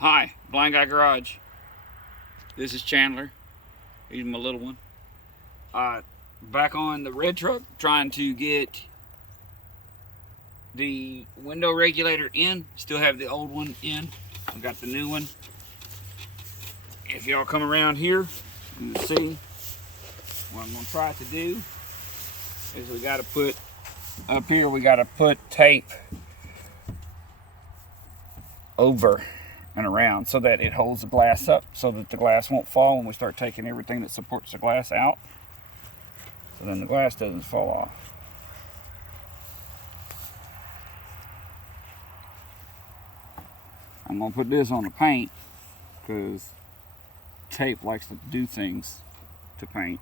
Hi, Blind Guy Garage. This is Chandler. He's my little one. Back on the red truck, trying to get the window regulator in. Still have the old one in. We got the new one. If y'all come around here, you can see what I'm gonna try to do is we gotta put up here, we gotta put tape over and around so that it holds the glass up so that the glass won't fall when we start taking everything that supports the glass out. So then the glass doesn't fall off. I'm gonna put this on the paint because tape likes to do things to paint.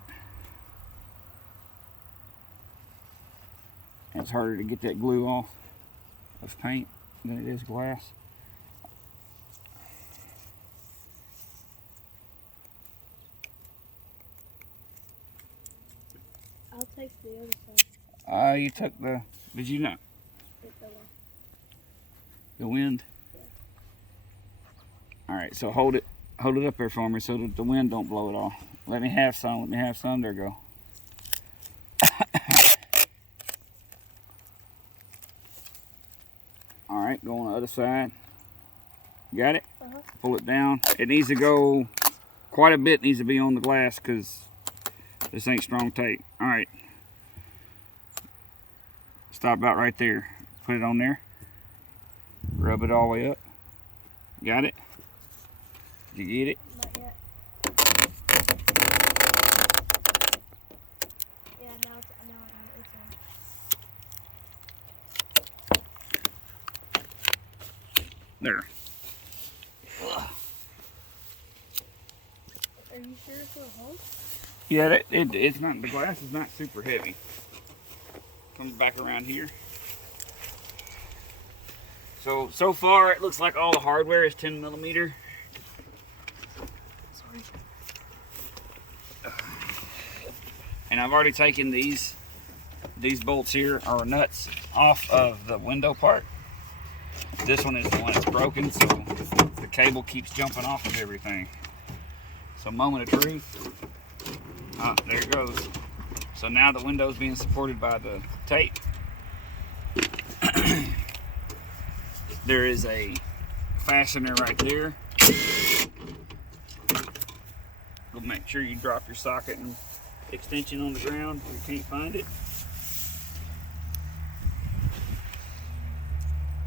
And it's harder to get that glue off of paint than it is glass. I'll take the other side. You took the, did you not? The wind? Yeah. Alright, so hold it up there for me so that the wind don't blow it off. Let me have some, there you go. Alright, go on the other side. Got it? Uh-huh. Pull it down. It needs to go, quite a bit needs to be on the glass because this ain't strong tape. Alright. Stop about right there. Put it on there. Rub it all the way up. Got it? Did you get it? Not yet. Yeah, now it's on. There. Are you sure it's gonna hold? Yeah, it's not, the glass is not super heavy. Comes back around here. So far it looks like all the hardware is 10 millimeter. Sorry. And I've already taken these bolts here, or nuts, off of the window part. This one is the one that's broken, so the cable keeps jumping off of everything. So moment of truth. There it goes. So now the window's being supported by the tape. There is a fastener right there. Go make sure you drop your socket and extension on the ground if you can't find it.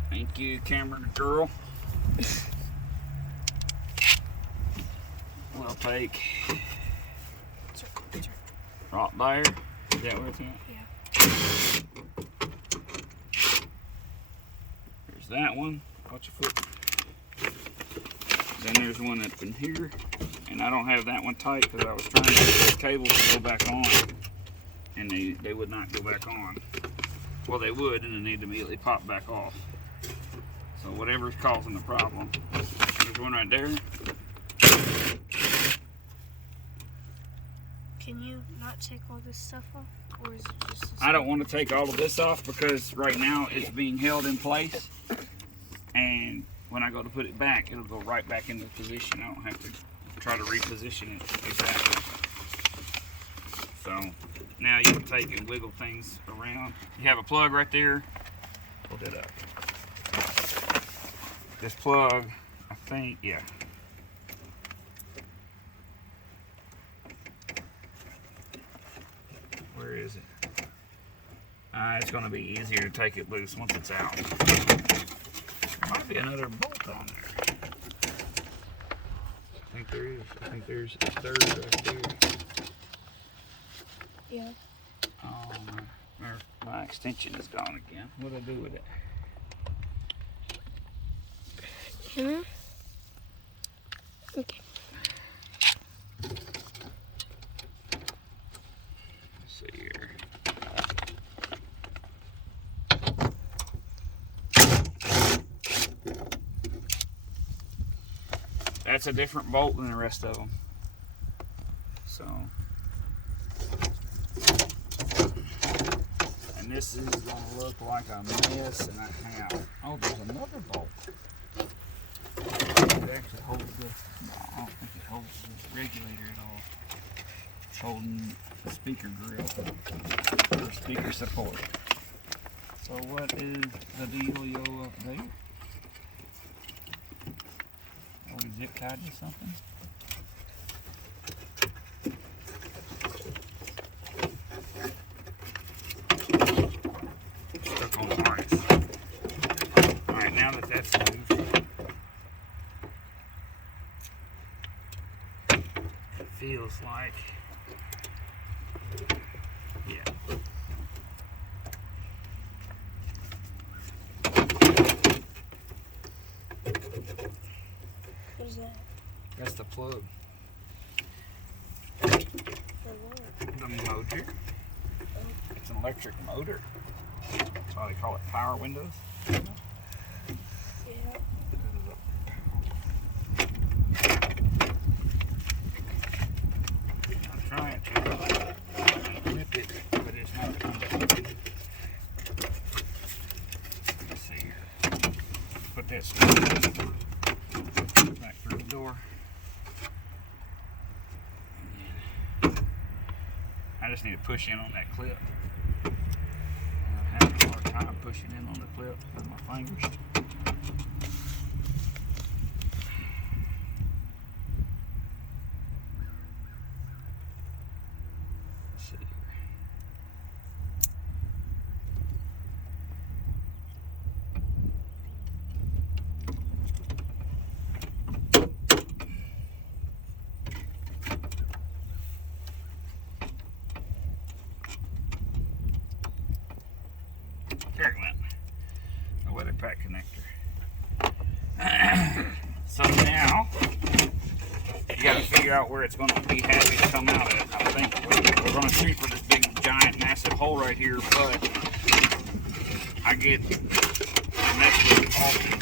Thank you, camera girl. We'll take right there. Is that where it's at? Yeah. There's that one. Watch your foot. Then there's one up in here. And I don't have that one tight because I was trying to get those cables to go back on. And they would not go back on. Well, they would, and then they'd immediately pop back off. So whatever's causing the problem. There's one right there. Can you not take all this stuff off? Or is it just I don't want to take all of this off because right now it's being held in place. And when I go to put it back, it'll go right back into position. I don't have to try to reposition it exactly. So now you can take and wiggle things around. You have a plug right there. Pull that up. This plug, I think, yeah. Where is it? It's going to be easier to take it loose once it's out. There might be another bolt on there. I think there is. I think there's a third right there. Yeah. Oh, my extension is gone again. What do I do with it? Okay. Let's see here. That's a different bolt than the rest of them. So, and this is going to look like a mess and a half. Oh, there's another bolt. It regulator at all. It's holding the speaker grill for speaker support. So what is the dealio up there? Are we zip tied to something? Stuck on the harness. Alright, now that that's moved, it feels like, yeah. What is that? That's the plug. For what? The motor. It's an electric motor. That's why they call it power windows. Yeah. I'm trying to grip it, but it's not coming. Let's see here. Put that back through the door. I just need to push in on that clip. I'm having a hard time pushing in on the clip with my fingers. Let's see here. There it went. A weather pack connector. So now you got to figure out where it's going to be happy to come out at. I think we're going to shoot for this big, giant, massive hole right here, but I get messed with it often.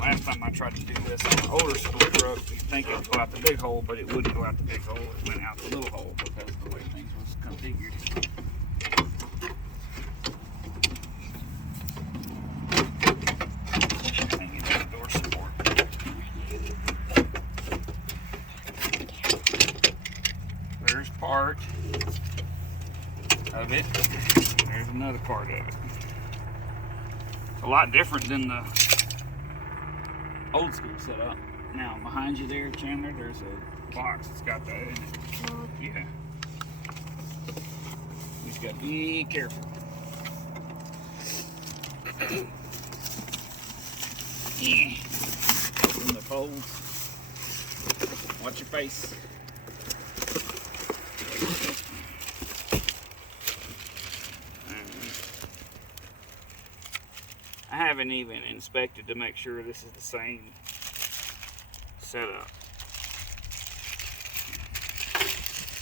Last time I tried to do this on an older school truck, you'd think it would go out the big hole, but it wouldn't go out the big hole. It went out the little hole because of the way things was configured. There's part of it. There's another part of it. It's a lot different than the old school setup. Now, behind you there, Chandler, there's a box that's got that in it. Yeah. You just gotta be careful. Yeah. Open the folds. Watch your face. I haven't even inspected to make sure this is the same setup.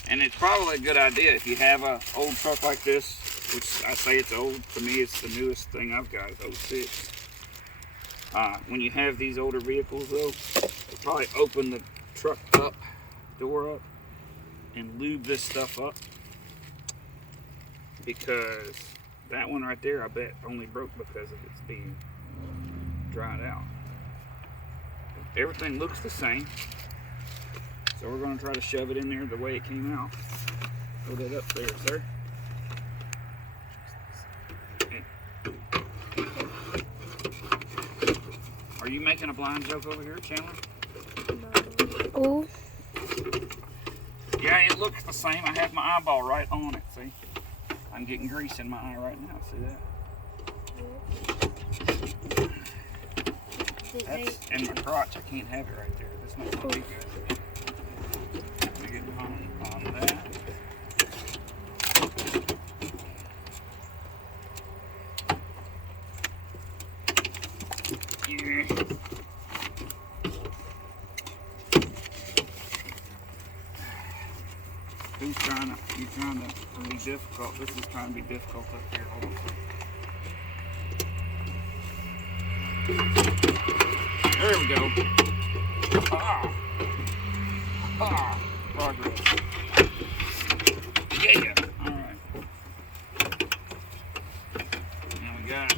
And it's probably a good idea if you have an old truck like this, which I say it's old. To me, it's the newest thing I've got, is 06. When you have these older vehicles, though, you probably open the truck up, door up, and lube this stuff up. Because that one right there, I bet, only broke because of its being dried out. Everything looks the same. So we're going to try to shove it in there the way it came out. Hold it up there, sir. Are you making a blind joke over here, Chandler? No. Oh. Yeah, it looks the same. I have my eyeball right on it, see? I'm getting grease in my eye right now, see that? That's in my crotch. I can't have it right there. This might not be good. Let me get on that. Yeah. Who's trying to be difficult? This is trying to be difficult up here. Hold on. There we go. Progress. Yeah. All right. Now we got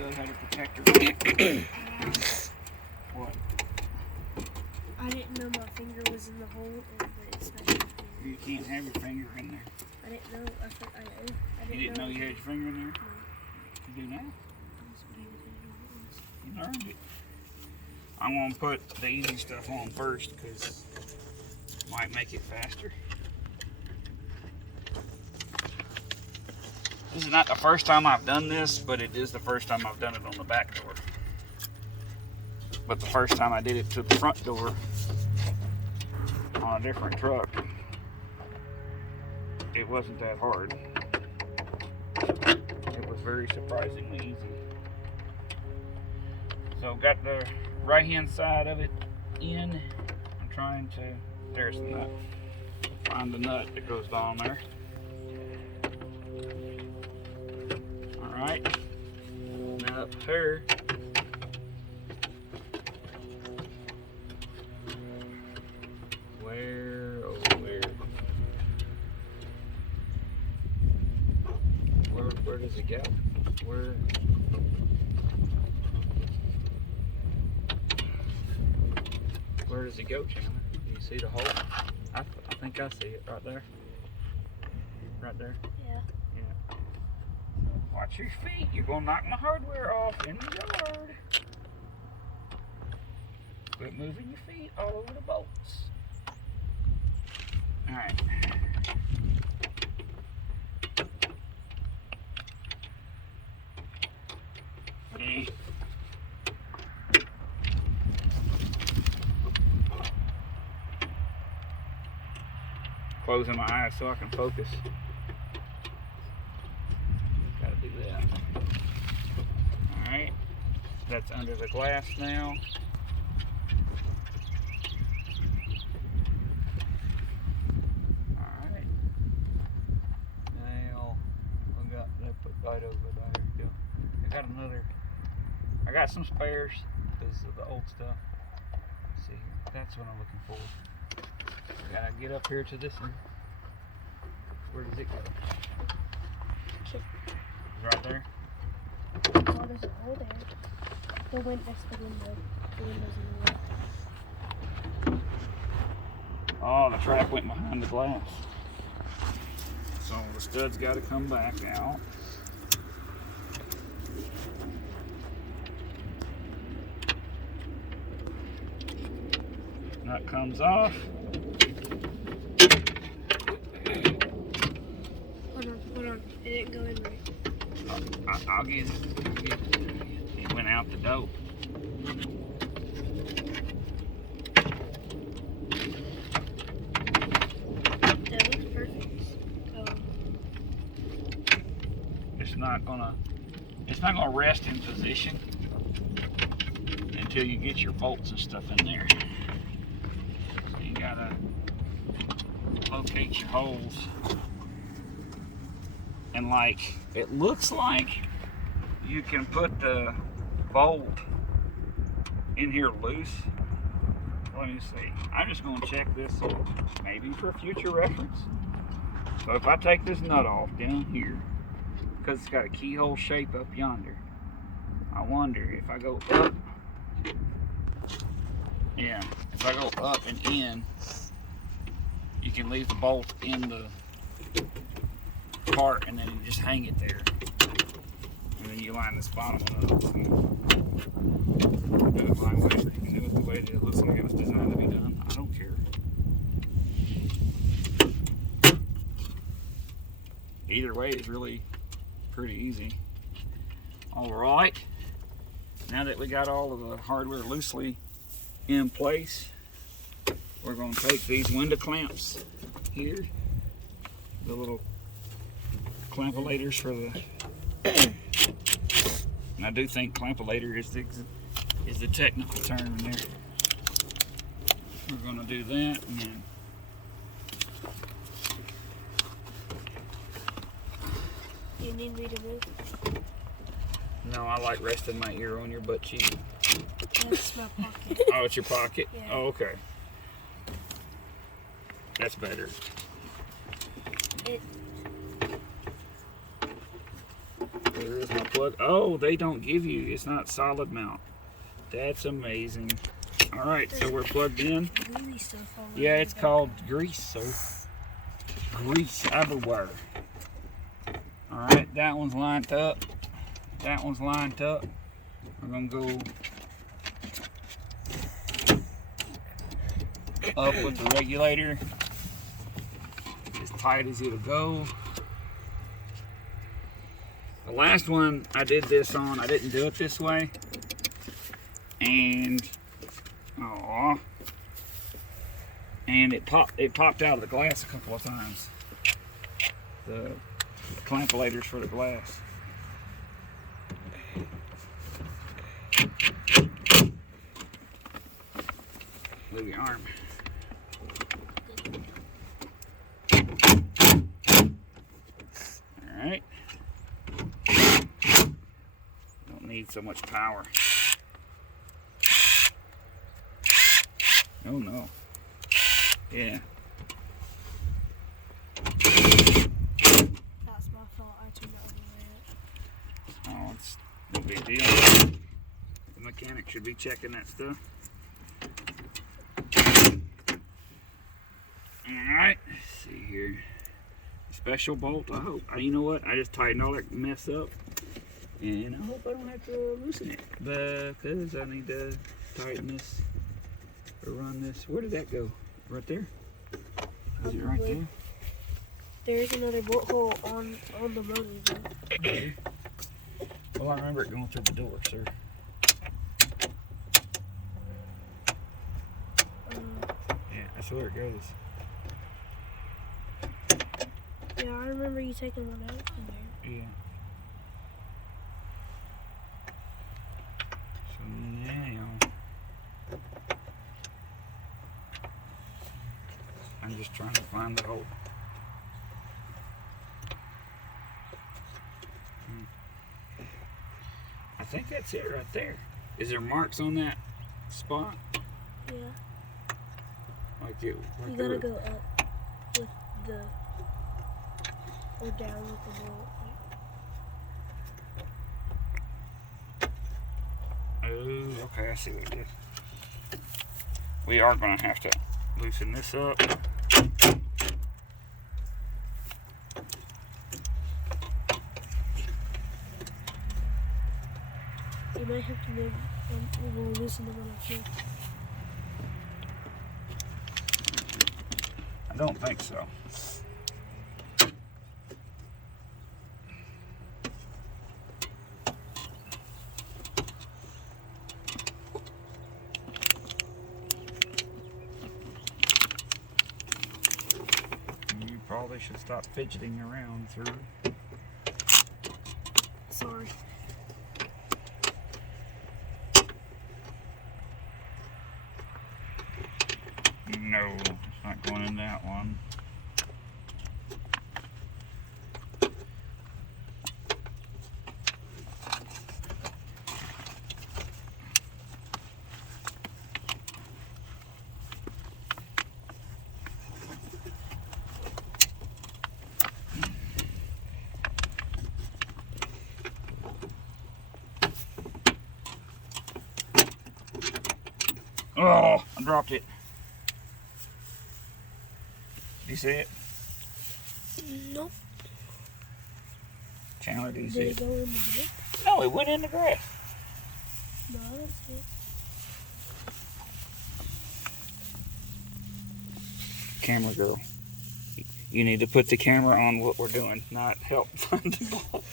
stud had a protector. What? I didn't know my finger was in the hole, but it's not in the finger. You can't have your finger in there. I didn't know. I thought I know. You didn't know you had your finger in there? No. You do now? I just put it in. You learned it. I'm going to put the easy stuff on first because it might make it faster. This is not the first time I've done this, but it is the first time I've done it on the back door. But the first time I did it to the front door on a different truck, it wasn't that hard. It was very surprisingly easy. So got the right hand side of it in. I'm trying to, there's the nut. Find the nut that goes on there. Alright. Now up here. Where does it go? Where does it go, Chandler? Do you see the hole? I think I see it right there. Right there? Yeah. Yeah. Watch your feet. You're going to knock my hardware off in the yard. Quit moving your feet all over the bolts. Alright. Okay. Closing my eyes so I can focus. Gotta do that. Alright. That's under the glass now. Alright. Now we got that put right over there. I got some spares because of the old stuff. Let's see here. That's what I'm looking for. Gotta get up here to this one. Where does it go? Right there. Oh, there's a hole there. The window, that's the window. The window's in the way. Oh, the track went behind the glass. So the stud's got to come back out. Nut comes off. Hold on. It didn't go in right. I'll get it. It went out the dope. That looks perfect. It's not gonna rest in position until you get your bolts and stuff in there. So you gotta locate your holes. And like, it looks like you can put the bolt in here loose. Let me see. I'm just gonna check this maybe for future reference. So if I take this nut off down here, because it's got a keyhole shape up yonder, I wonder if I go up, yeah, if I go up and in, you can leave the bolt in the part and then you just hang it there. And then you line this bottom one up. Do it my way, or you can do it the way that it looks like it was designed to be done. I don't care. Either way is really pretty easy. Alright, now that we got all of the hardware loosely in place, we're going to take these window clamps here, the little clampulators for the, and I do think clampulator is the technical term in there. We're going to do that, and then You need me to move? no, I like resting my ear on your butt cheek. That's my pocket. Oh, it's your pocket? Yeah. Oh, okay. That's better. It, There is my plug. Oh, they don't give you. It's not solid mount. That's amazing. All right, so we're plugged in. Really stuff all Yeah, over it's the called grease, sir. Grease everywhere. All right, that one's lined up. That one's lined up. We're gonna go up with the regulator as tight as it'll go. The last one I did this on, I didn't do it this way, and it popped out of the glass a couple of times. The clampulators for the glass. Move your arm. All right. Don't need so much power. Oh no. Yeah. That's my fault. I turned it on the Oh, it's no big deal. The mechanic should be checking that stuff. Alright, let's see here. Special bolt, I hope. You know what? I just tightened all that mess up. And I hope I don't have to loosen it. Because I need to tighten this or run this. Where did that go? Right there? Is it right there? There's another bolt hole on the motor. Okay. Well, I remember it going through the door, sir. Yeah, that's where it goes. Yeah, I remember you taking one out from there. Yeah. So now I'm just trying to find the hole. I think that's it right there. Is there marks on that spot? Yeah. Like it? You Like gotta there- go up with the, or down with the bolt. Oh, okay, I see what it is. We are going to have to loosen this up. You might have to move, we're gonna loosen the one up here. I don't think so. You probably should stop fidgeting around through. Sorry. No, it's not going in that one. Oh, I dropped it. Do you see it? Nope. Chandler, do you see Did it? it go in the dirt? No, it went in the grass. No, I don't see it. Camera girl. You need to put the camera on what we're doing, not help find the ball.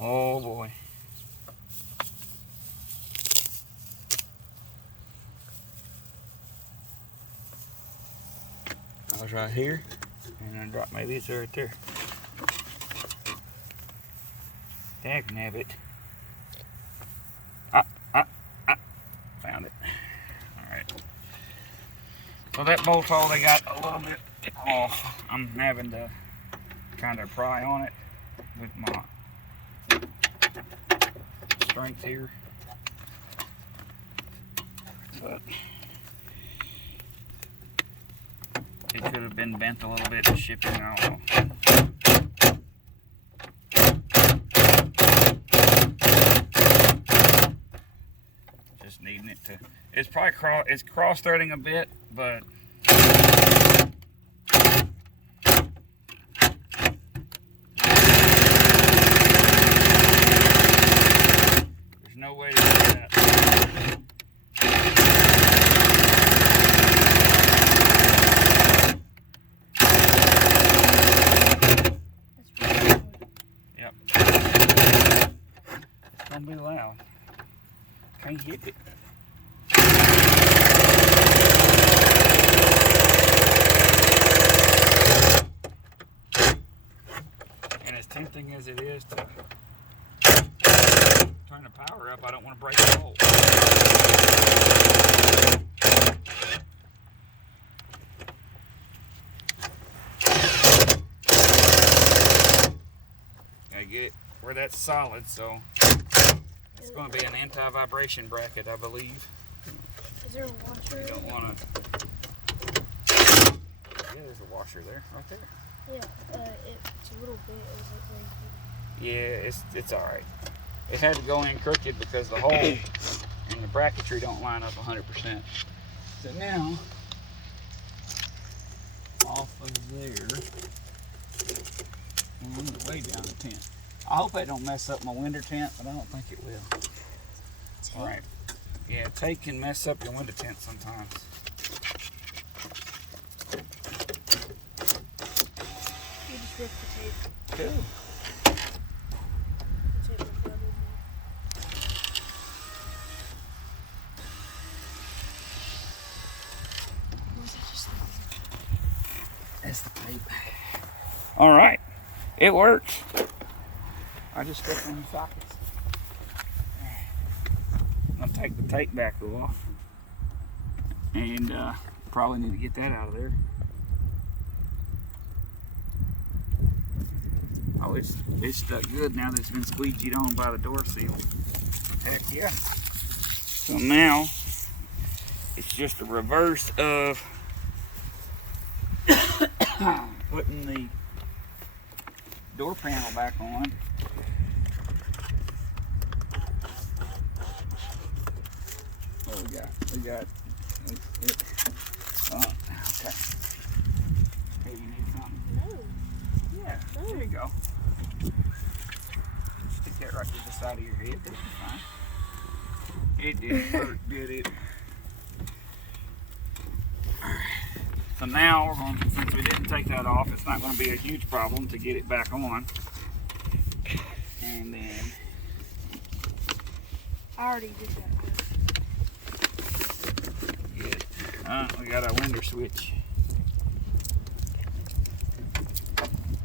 Oh boy. I was right here, and I dropped, maybe it's right there. Dagnabbit. Found it. Alright. So that bolt hole, they got a little bit off. I'm having to kind of pry on it with my strength here. But it could have been bent a little bit in shipping, I don't know. getting it to. It's probably cross threading a bit, but there's no way to do that. Yep. It's gonna be loud. Can't hit it. And as tempting as it is to turn the power up, I don't want to break the bolt. Gotta get it where that's solid, so it's going to be an anti-vibration bracket, I believe. Is there a washer? You don't want to. Yeah, there's a washer there, right there. Yeah, it's a little bit. Is it right Yeah, it's all right. It had to go in crooked because the hole and the bracketry don't line up 100%. So now, off of there, and we're way down the tent. I hope that don't mess up my winter tent, but I don't think it will. Tape? All right. Yeah, tape can mess up your winter tent sometimes. You just rip the tape. Cool. The tape will grab it more. Or is it just That's the tape. All right, it works. I just stuck on the sockets. I'll take the tape back off, and probably need to get that out of there. Oh, it's stuck good now that it's been squeegeed on by the door seal. Heck yeah. So now it's just a reverse of putting the door panel back on. What we got? It. Okay. Hey, you need something? No. Yeah, there you go. Stick that right to the side of your head. That'll be fine. It didn't hurt, did it? So now, we're going to, since we didn't take that off, it's not going to be a huge problem to get it back on. And then, I already did that. we got our window switch.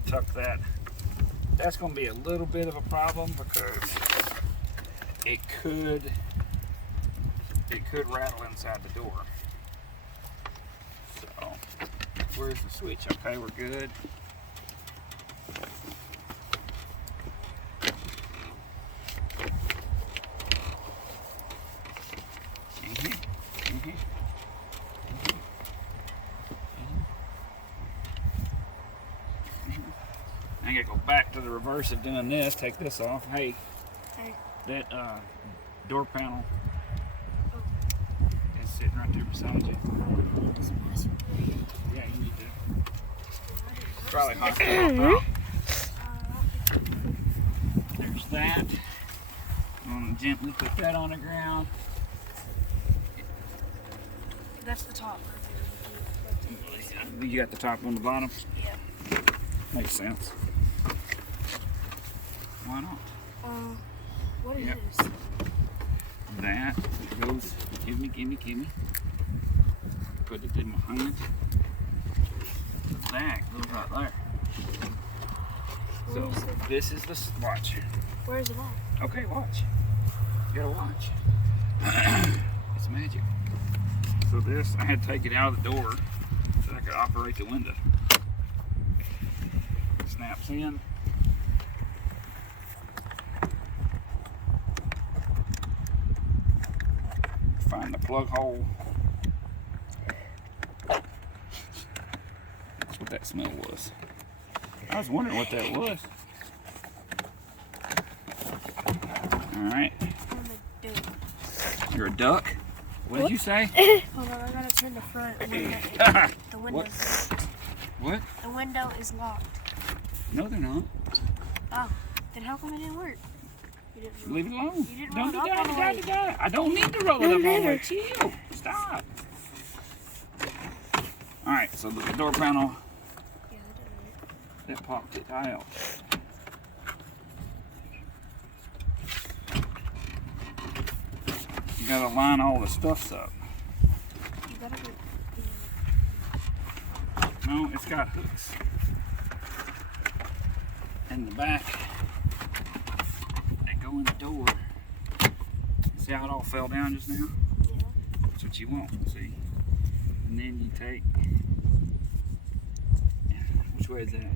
Tuck that. That's going to be a little bit of a problem because it could rattle inside the door. So, where's the switch? Okay, we're good. I gotta go back to the reverse of doing this. Take this off. Hey, that door panel is sitting right there beside you. Yeah, you need to. Probably hot. There's that. I'm gonna gently put that on the ground. That's the top. You got the top on the bottom? Yeah. Makes sense. Why not? What is Yep. this? That goes, gimme. Put it in my hand. That goes right there. So this is the watch. Where is it at? Okay, watch. You gotta watch. It's magic. So this, I had to take it out of the door so I could operate the window. It snaps in. Find the plug hole. That's what that smell was. I was wondering what that was. Alright. I'm a dude. You're a duck? What did you say? Hold on, I gotta turn the front window. The window's locked. What? The window is locked. No, they're not. Oh, then how come it didn't work? You didn't Leave it alone. You didn't Don't roll do it up that. all the way. I don't need to roll it No, up all the way. never. Chill. Stop. All right, so the door panel, Yeah, that didn't work. that popped it out. You gotta line all the stuffs up. You gotta go. No, it's got hooks in the back that go in the door. See how it all fell down just now? Yeah. That's what you want, see? And then you take, which way is that?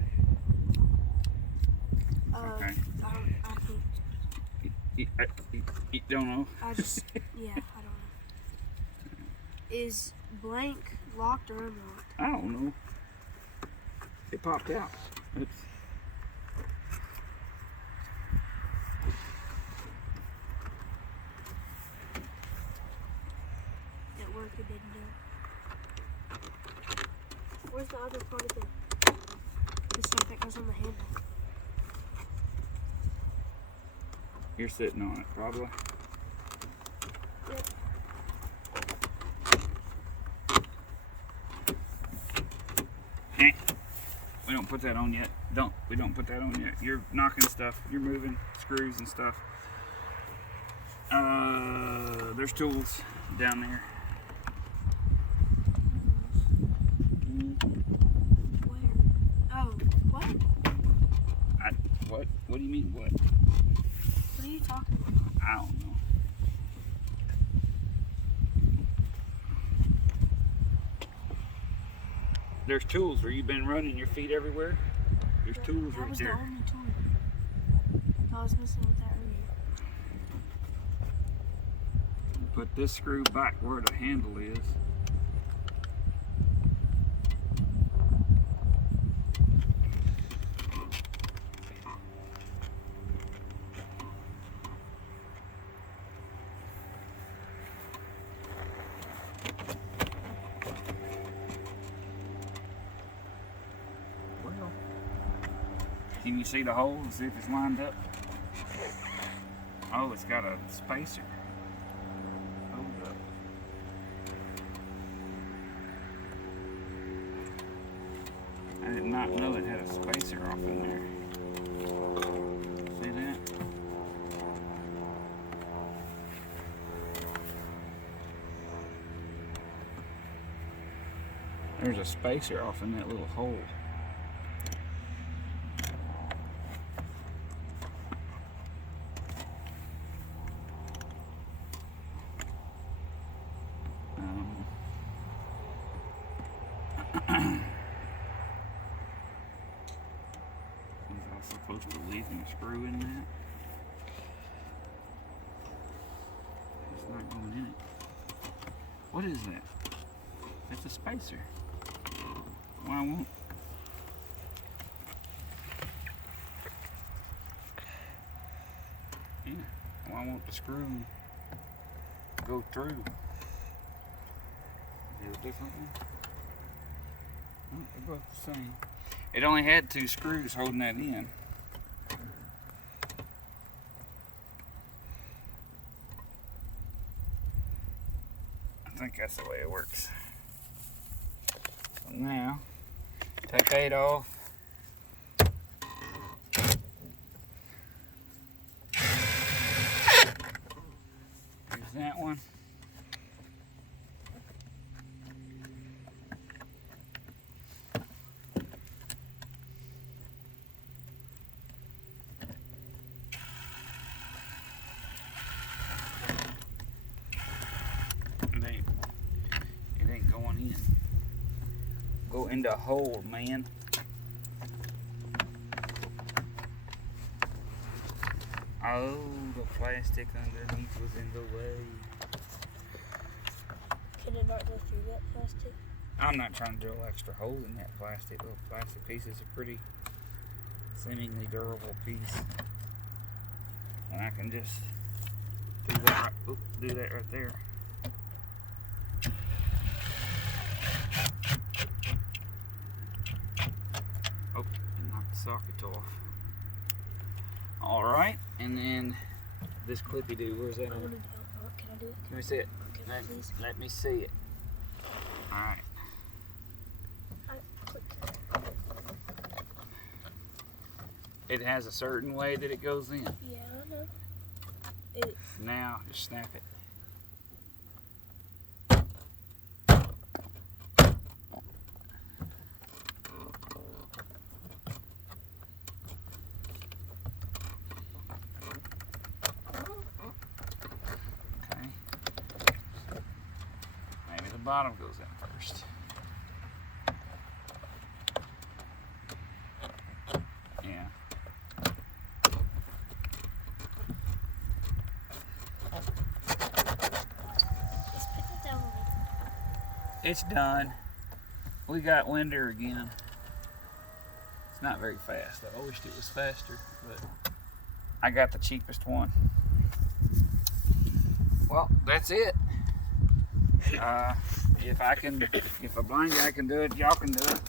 Okay. I can't. You don't know? I just, yeah, I don't know. Is blank locked or unlocked? I don't know. It popped out. Oops. It worked, it didn't do it. Where's the other part of the stuff that goes on the handle? You're sitting on it, probably. Yep. We don't put that on yet. We don't put that on yet. You're knocking stuff. You're moving screws and stuff. There's tools down there. Where? Oh, what? What? What do you mean, what? What are you talking about? I don't know. There's tools where you've been running your feet everywhere. There's tools That right was there. the only tool I was missing with that earlier. Put this screw back where the handle is. Well, can you see the hole and see if it's lined up? Oh, it's got a spacer. Hold up. I did not know it had a spacer off in there. See that? There's a spacer off in that little hole. He's also supposed to leave a screw in that. It's not going in it. What is that? It's a spacer. Why won't? Yeah. Why won't the screw go through? Is it a different one? Oh, they're both the same. It only had 2 screws holding that in. I think that's the way it works. So now, take 8 off. Here's that one. It ain't going in. Go in the hole, man. Oh, the plastic underneath was in the way. Can it not go through that plastic? I'm not trying to drill extra holes in that plastic. Little plastic piece is a pretty seemingly durable piece. And I can just do that right there. socket off. All right, and then this clippy do. Where's that? I want to do it. Can I do it? Can we see it? Please. Let me see it. All right. Click. It has a certain way that it goes in. Yeah, I know. Now, just snap it. Okay. Maybe the bottom goes in first. Yeah. Let's put it down. It's done. We got Winder again. It's not very fast though. I wished it was faster, but I got the cheapest one. Well, that's it. If a blind guy can do it, y'all can do it.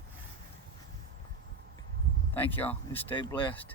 Thank y'all. You stay blessed.